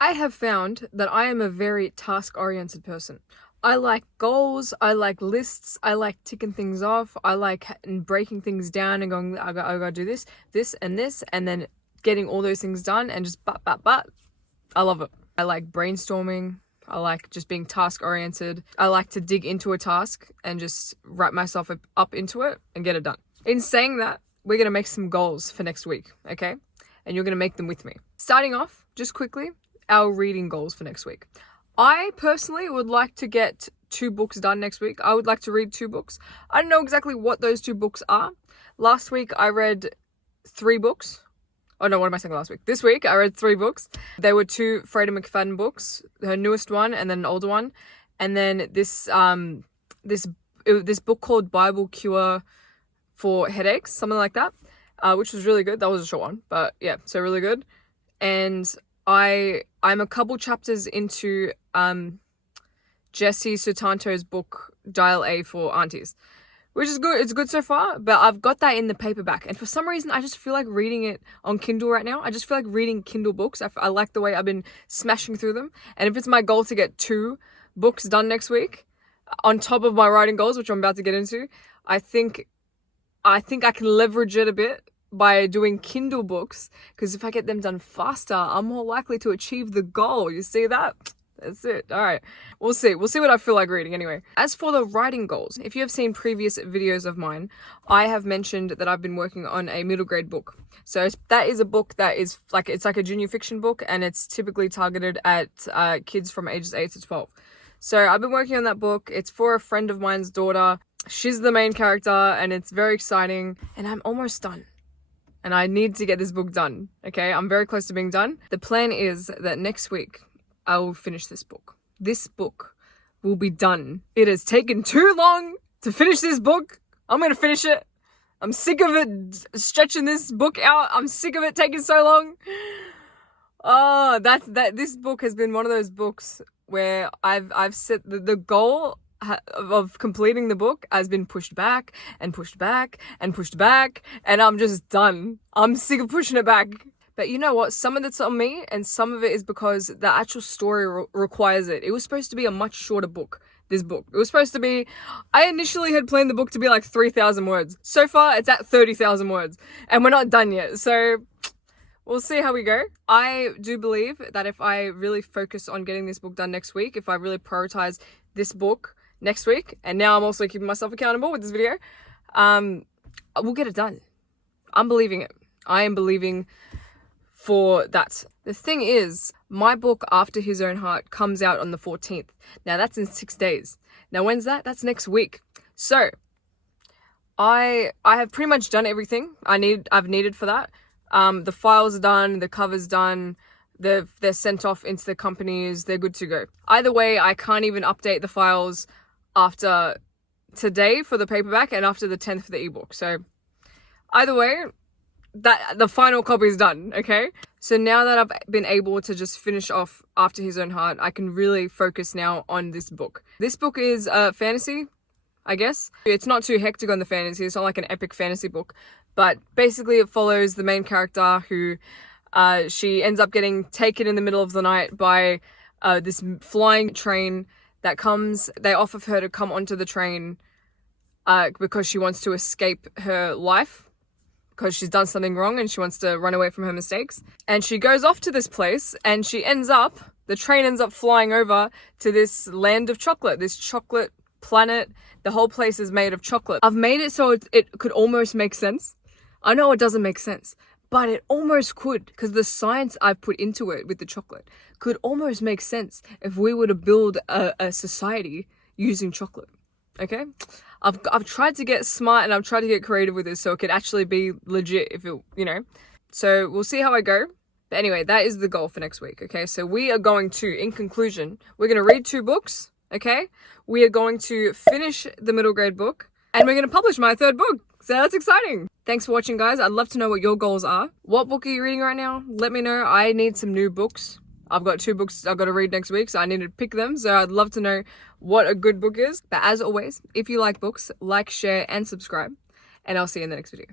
I have found that I am a very task-oriented person. I like goals, I like lists, I like ticking things off, I like breaking things down and going, I gotta do this, and then getting all those things done and just but. I love it. I like brainstorming. I like just being task-oriented. I like to dig into a task and just wrap myself up into it and get it done. In saying that, we're gonna make some goals for next week, okay? And you're gonna make them with me. Starting off, just quickly, our reading goals for next week. I personally would like to get 2 books done next week. I would like to read 2 books. I don't know exactly what those 2 books are. Last week I read 3 books. Oh no, what am I saying last week? This week I read 3 books. They were 2 Freida McFadden books, her newest one and then an older one. And then this book called Bible Cure for Headaches, something like that, which was really good. That was a short one, but yeah, so really good. And I'm a couple chapters into Jesse Sutanto's book Dial A for Aunties, which is good. It's good so far, but I've got that in the paperback, and for some reason I just feel like reading it on Kindle right now. I just feel like reading Kindle books. I like the way I've been smashing through them, and if it's my goal to get 2 books done next week on top of my writing goals, which I'm about to get into, I think I can leverage it a bit by doing Kindle books, because if I get them done faster, I'm more likely to achieve the goal. You see that? That's it. All right. We'll see what I feel like reading anyway. As for the writing goals, if you have seen previous videos of mine, I have mentioned that I've been working on a middle grade book. So that is a book that is like, it's like a junior fiction book, and it's typically targeted at kids from ages 8 to 12. So I've been working on that book. It's for a friend of mine's daughter. She's the main character, and it's very exciting, and I'm almost done. And I need to get this book done, okay? I'm very close to being done. The plan is that next week, I will finish this book. This book will be done. It has taken too long to finish this book. I'm gonna finish it. I'm sick of it stretching this book out. I'm sick of it taking so long. Oh, this book has been one of those books where I've set the goal of completing the book has been pushed back and pushed back and pushed back, and I'm just done. I'm sick of pushing it back. But you know what? Some of it's on me, and some of it is because the actual story requires it. It was supposed to be a much shorter book, this book. It was supposed to be, I initially had planned the book to be like 3,000 words. So far, it's at 30,000 words, and we're not done yet. So we'll see how we go. I do believe that if I really focus on getting this book done next week, if I really prioritize this book next week, and now I'm also keeping myself accountable with this video, we'll get it done. I'm believing it. I am believing for that. The thing is, my book After His Own Heart comes out on the 14th. Now that's in 6 days. Now when's that? That's next week. So I have pretty much done everything I've needed for that. The files are done, the cover's done, they're sent off into the companies, they're good to go. Either way, I can't even update the files after today for the paperback and after the 10th for the ebook. So either way, that the final copy is done, okay? So now that I've been able to just finish off After His Own Heart, I can really focus now on this book. This book is fantasy, I guess. It's not too hectic on the fantasy. It's not like an epic fantasy book, but basically it follows the main character who she ends up getting taken in the middle of the night by this flying train that comes. They offer her to come onto the train because she wants to escape her life, because she's done something wrong and she wants to run away from her mistakes. And she goes off to this place, and the train ends up flying over to this land of chocolate, this chocolate planet. The whole place is made of chocolate. I've made it so it could almost make sense. I know it doesn't make sense, but it almost could, because the science I've put into it with the chocolate could almost make sense if we were to build a society using chocolate, okay? I've tried to get smart, and I've tried to get creative with this so it could actually be legit if it, you know. So we'll see how I go. But anyway, that is the goal for next week, okay? So we are going to, in conclusion, we're going to read 2 books, okay? We are going to finish the middle grade book, and we're going to publish my 3rd book. So that's exciting. Thanks for watching, guys. I'd love to know what your goals are. What book are you reading right now? Let me know. I need some new books. I've got 2 books I've got to read next week, so I need to pick them. So I'd love to know what a good book is. But as always, if you like books, like, share, and subscribe. And I'll see you in the next video.